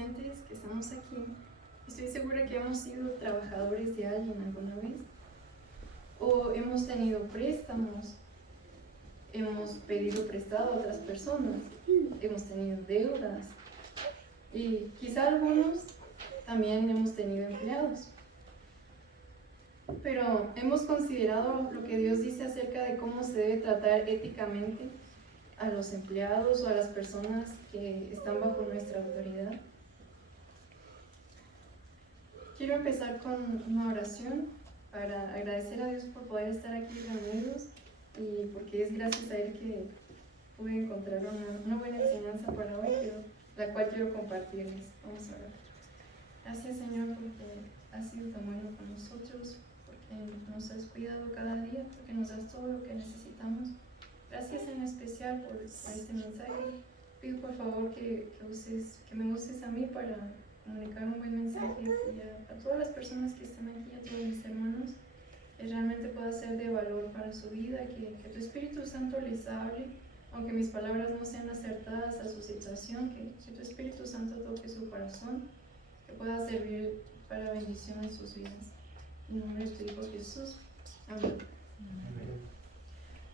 presentes que estamos aquí, estoy segura que hemos sido trabajadores de alguien alguna vez, o hemos tenido préstamos, hemos pedido prestado a otras personas, hemos tenido deudas y quizá algunos también hemos tenido empleados. Pero hemos considerado lo que Dios dice acerca de cómo se debe tratar éticamente a los empleados o a las personas que están bajo nuestra autoridad. Quiero empezar con una oración para agradecer a Dios por poder estar aquí reunidos y porque es gracias a Él que pude encontrar una buena enseñanza para hoy, la cual quiero compartirles. Vamos a orar. Gracias, Señor, porque has sido tan bueno con nosotros, porque nos has cuidado cada día, porque nos das todo lo que necesitamos. Gracias en especial por este mensaje. Pido por favor que me uses a mí para comunicar un buen mensaje y a todas las personas que están aquí, a todos mis hermanos, que realmente pueda ser de valor para su vida, que tu Espíritu Santo les hable, aunque mis palabras no sean acertadas a su situación, que tu Espíritu Santo toque su corazón, que pueda servir para bendición en sus vidas. En nombre de tu Hijo Jesús. Amén.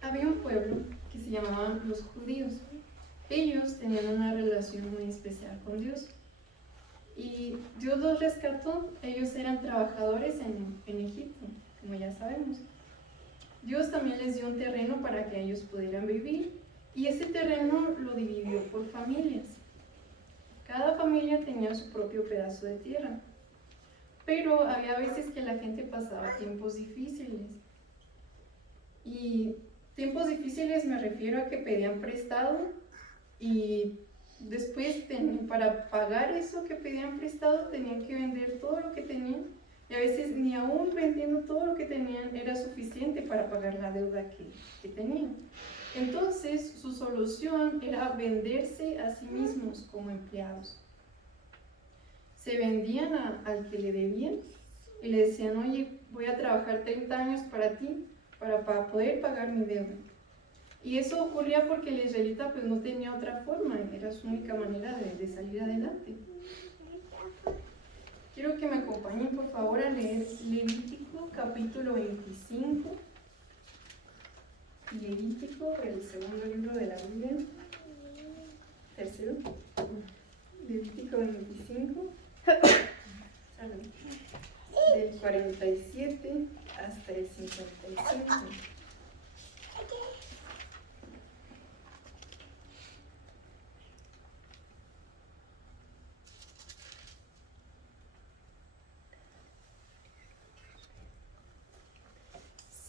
Había un pueblo que se llamaban los judíos. Ellos tenían una relación muy especial con Dios. Y Dios los rescató. Ellos eran trabajadores en Egipto, como ya sabemos. Dios también les dio un terreno para que ellos pudieran vivir. Y ese terreno lo dividió por familias. Cada familia tenía su propio pedazo de tierra. Pero había veces que la gente pasaba tiempos difíciles. Y tiempos difíciles me refiero a que pedían prestado y después para pagar eso que pedían prestado tenían que vender todo lo que tenían. Y a veces ni aún vendiendo todo lo que tenían era suficiente para pagar la deuda que tenían. Entonces su solución era venderse a sí mismos como empleados. Se vendían al que le debían y le decían: oye, voy a trabajar 30 años para ti, para poder pagar mi deuda. Y eso ocurría porque el israelita pues no tenía otra forma, era su única manera de salir adelante. Quiero que me acompañen por favor a leer Levítico capítulo 25. Levítico, el segundo libro de la Biblia. Tercero. Levítico 25. Del 47 hasta el 55.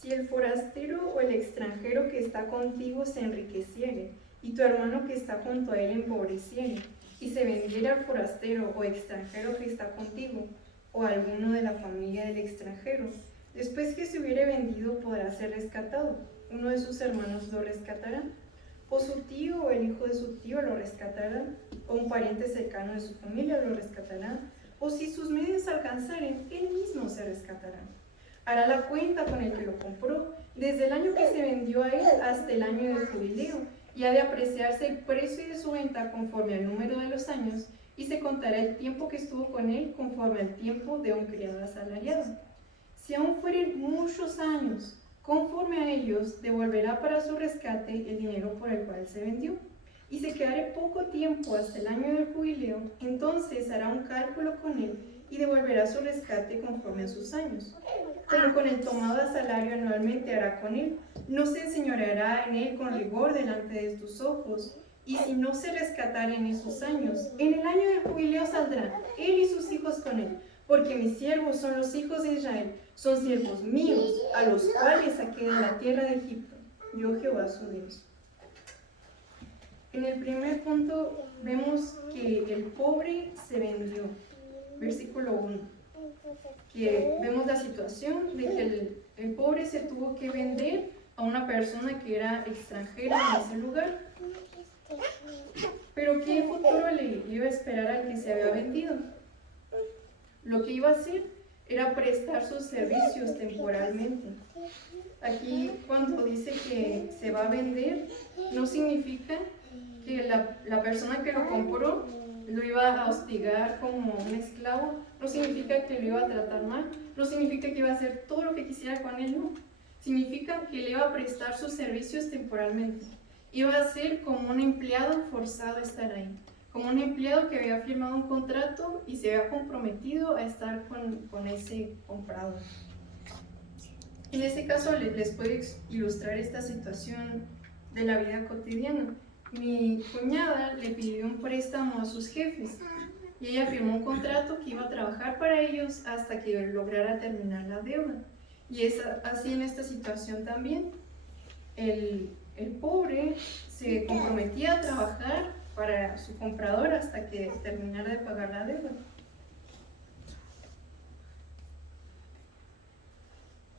Si el forastero o el extranjero que está contigo se enriqueciere, y tu hermano que está junto a él empobreciere, y se vendiera al forastero o extranjero que está contigo, o alguno de la familia del extranjero, después que se hubiere vendido podrá ser rescatado. Uno de sus hermanos lo rescatará, o su tío o el hijo de su tío lo rescatará, o un pariente cercano de su familia lo rescatará, o si sus medios alcanzaren, él mismo se rescatará. Hará la cuenta con el que lo compró, desde el año que se vendió a él hasta el año del jubileo, y ha de apreciarse el precio de su venta conforme al número de los años, y se contará el tiempo que estuvo con él conforme al tiempo de un criado asalariado. Si aún fueren muchos años, conforme a ellos, devolverá para su rescate el dinero por el cual se vendió. Y se quedare poco tiempo hasta el año del jubileo, entonces hará un cálculo con él y devolverá su rescate conforme a sus años. Como con el tomado a salario anualmente hará con él, no se enseñoreará en él con rigor delante de tus ojos. Y si no se rescatare en esos años, en el año del jubileo saldrán él y sus hijos con él, porque mis siervos son los hijos de Israel, son siervos míos, a los cuales saqué de la tierra de Egipto. Yo Jehová su Dios. En el primer punto vemos que el pobre se vendió. Versículo 1. Que vemos la situación de que el pobre se tuvo que vender a una persona que era extranjera en ese lugar. Pero ¿qué futuro le iba a esperar al que se había vendido? Lo que iba a hacer era prestar sus servicios temporalmente. Aquí cuando dice que se va a vender, no significa que la persona que lo compró lo iba a hostigar como un esclavo, no significa que lo iba a tratar mal, no significa que iba a hacer todo lo que quisiera con él, no. Significa que le iba a prestar sus servicios temporalmente. Iba a ser como un empleado forzado a estar ahí, como un empleado que había firmado un contrato y se había comprometido a estar con ese comprador. En este caso les puedo ilustrar esta situación de la vida cotidiana. Mi cuñada le pidió un préstamo a sus jefes y ella firmó un contrato que iba a trabajar para ellos hasta que lograra terminar la deuda. Y es así en esta situación también. El pobre se comprometía a trabajar para su comprador hasta que terminara de pagar la deuda.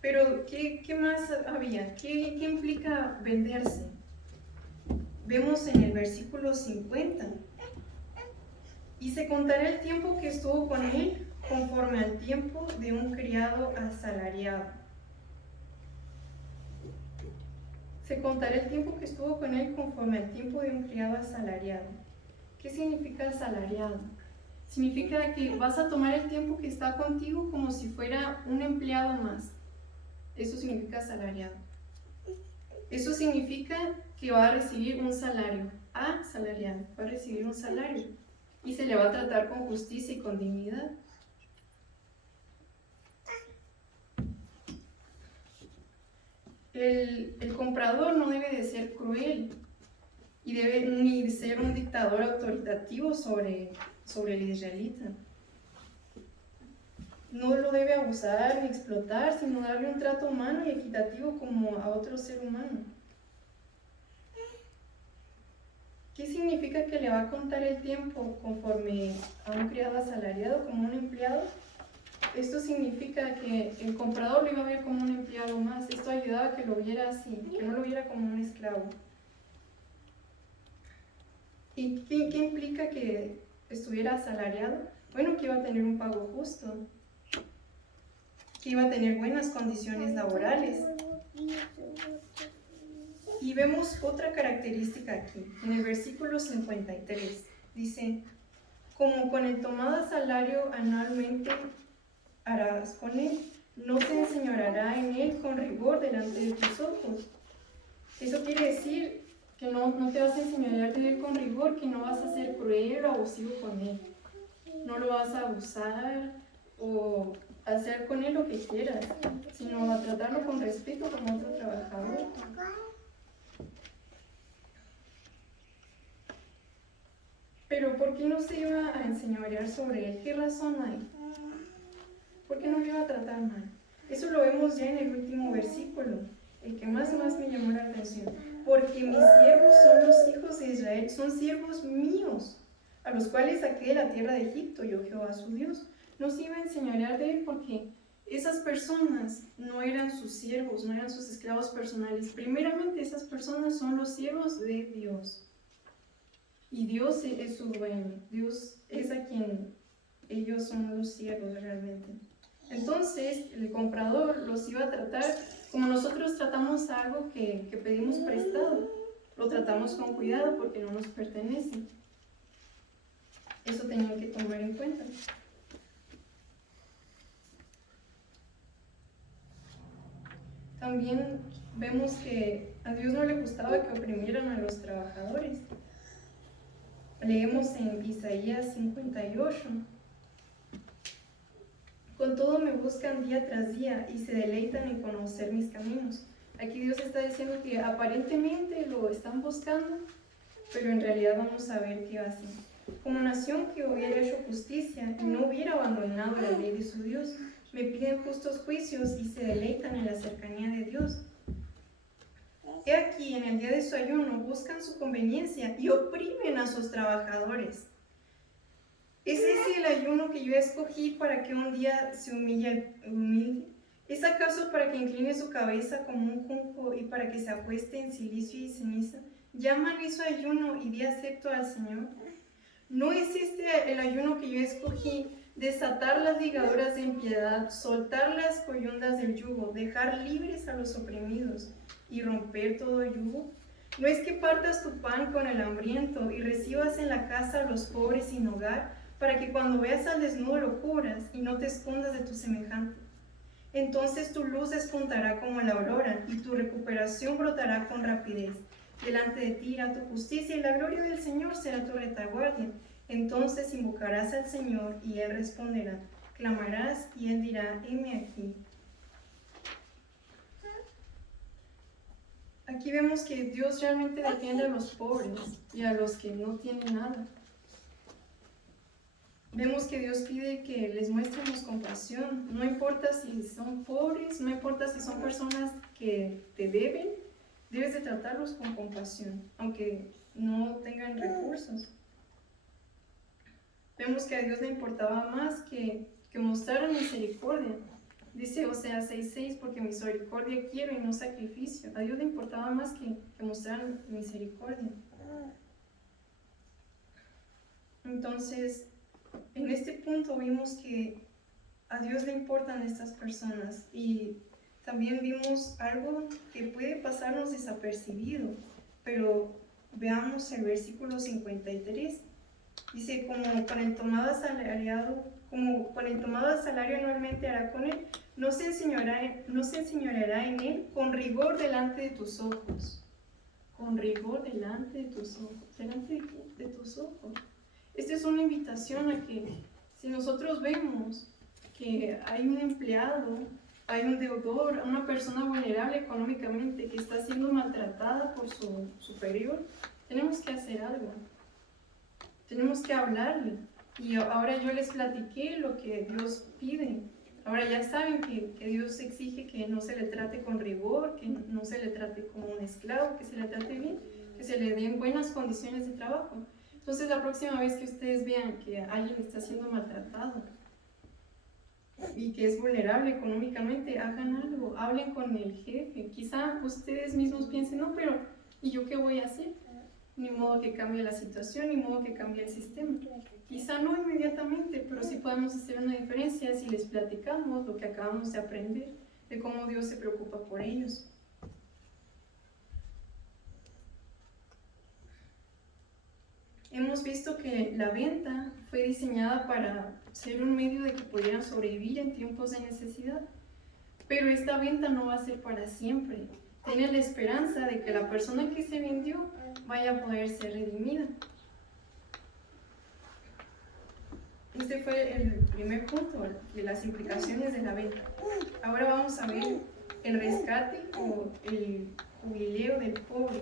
Pero, ¿qué más había? ¿Qué implica venderse? Vemos en el versículo 50. Y se contará el tiempo que estuvo con él conforme al tiempo de un criado asalariado. Se contará el tiempo que estuvo con él conforme al tiempo de un criado asalariado. ¿Qué significa asalariado? Significa que vas a tomar el tiempo que está contigo como si fuera un empleado más. Eso significa asalariado. Eso significa que va a recibir un salario. Asalariado, va a recibir un salario. Y se le va a tratar con justicia y con dignidad. El comprador no debe de ser cruel y debe ni de ser un dictador autoritativo sobre el israelita. No lo debe abusar ni explotar, sino darle un trato humano y equitativo como a otro ser humano. ¿Qué significa que le va a contar el tiempo conforme a un criado asalariado, como un empleado? Esto significa que el comprador lo iba a ver como un empleado más. Esto ayudaba a que lo viera así, que no lo viera como un esclavo. ¿Y qué implica que estuviera asalariado? Bueno, que iba a tener un pago justo, que iba a tener buenas condiciones laborales. Y vemos otra característica aquí, en el versículo 53. Dice, como con el tomado salario anualmente harás con él, no se enseñoreará en él con rigor delante de tus ojos. Eso quiere decir que no te vas a enseñorear de él con rigor, que no vas a ser cruel o abusivo con él. No lo vas a abusar o hacer con él lo que quieras, sino a tratarlo con respeto como otro trabajador. Pero ¿por qué no se iba a enseñorear sobre él? ¿Qué razón hay? ¿Por qué no lo iba a tratar mal? Eso lo vemos ya en el último versículo, el que más me llamó la atención. Porque mis siervos son los hijos de Israel, son siervos míos, a los cuales saqué de la tierra de Egipto, yo Jehová su Dios. No se iba a enseñorear de él porque esas personas no eran sus siervos, no eran sus esclavos personales. Primeramente, esas personas son los siervos de Dios. Y Dios es su dueño, Dios es a quien ellos son los siervos realmente. Entonces, el comprador los iba a tratar como nosotros tratamos algo que pedimos prestado. Lo tratamos con cuidado porque no nos pertenece. Eso tenían que tomar en cuenta. También vemos que a Dios no le gustaba que oprimieran a los trabajadores. Leemos en Isaías 58. Con todo me buscan día tras día y se deleitan en conocer mis caminos. Aquí Dios está diciendo que aparentemente lo están buscando, pero en realidad vamos a ver qué hacen. Como nación que hubiera hecho justicia y no hubiera abandonado la ley de su Dios, me piden justos juicios y se deleitan en la cercanía de Dios. He aquí, en el día de su ayuno, buscan su conveniencia y oprimen a sus trabajadores. ¿Es ese el ayuno que yo escogí para que un día se humille? ¿Es acaso para que incline su cabeza como un junco y para que se acueste en silicio y ceniza? ¿Llaman eso ayuno y di acepto al Señor? ¿No es este el ayuno que yo escogí? Desatar las ligaduras de impiedad, soltar las coyundas del yugo, dejar libres a los oprimidos y romper todo yugo. ¿No es que partas tu pan con el hambriento y recibas en la casa a los pobres sin hogar, para que cuando veas al desnudo lo cubras y no te escondas de tu semejante? Entonces tu luz despuntará como la aurora y tu recuperación brotará con rapidez. Delante de ti irá tu justicia y la gloria del Señor será tu retaguardia. Entonces invocarás al Señor y Él responderá. Clamarás y Él dirá, heme aquí. Aquí vemos que Dios realmente defiende a los pobres y a los que no tienen nada. Vemos que Dios pide que les muestremos compasión. No importa si son pobres, no importa si son personas que te deben, debes de tratarlos con compasión, aunque no tengan recursos. Vemos que a Dios le importaba más que mostrar misericordia. Dice Oseas 6:6, porque misericordia quiero y no sacrificio. A Dios le importaba más que mostrar misericordia. Entonces, en este punto vimos que a Dios le importan estas personas y también vimos algo que puede pasarnos desapercibido, pero veamos el versículo 53. Dice, como por el tomado asalariado anualmente hará con él, no se enseñoreará en él con rigor delante de tus ojos. Con rigor delante de tus ojos. ¿Delante de tus ojos? Esta es una invitación a que si nosotros vemos que hay un empleado, hay un deudor, una persona vulnerable económicamente que está siendo maltratada por su superior, tenemos que hacer algo. Tenemos que hablarle. Y ahora yo les platiqué lo que Dios pide. Ahora ya saben que Dios exige que no se le trate con rigor, que no se le trate como un esclavo, que se le trate bien, que se le den buenas condiciones de trabajo. Entonces la próxima vez que ustedes vean que alguien está siendo maltratado y que es vulnerable económicamente, hagan algo, hablen con el jefe. Quizá ustedes mismos piensen, no, pero ¿y yo qué voy a hacer? Ni modo que cambie la situación, ni modo que cambie el sistema. Quizá no inmediatamente, pero sí podemos hacer una diferencia si les platicamos lo que acabamos de aprender, de cómo Dios se preocupa por ellos. Hemos visto que la venta fue diseñada para ser un medio de que pudieran sobrevivir en tiempos de necesidad, pero esta venta no va a ser para siempre. Tiene la esperanza de que la persona que se vendió vaya a poder ser redimida. Este fue el primer punto de las implicaciones de la venta. Ahora vamos a ver el rescate o el jubileo del pobre.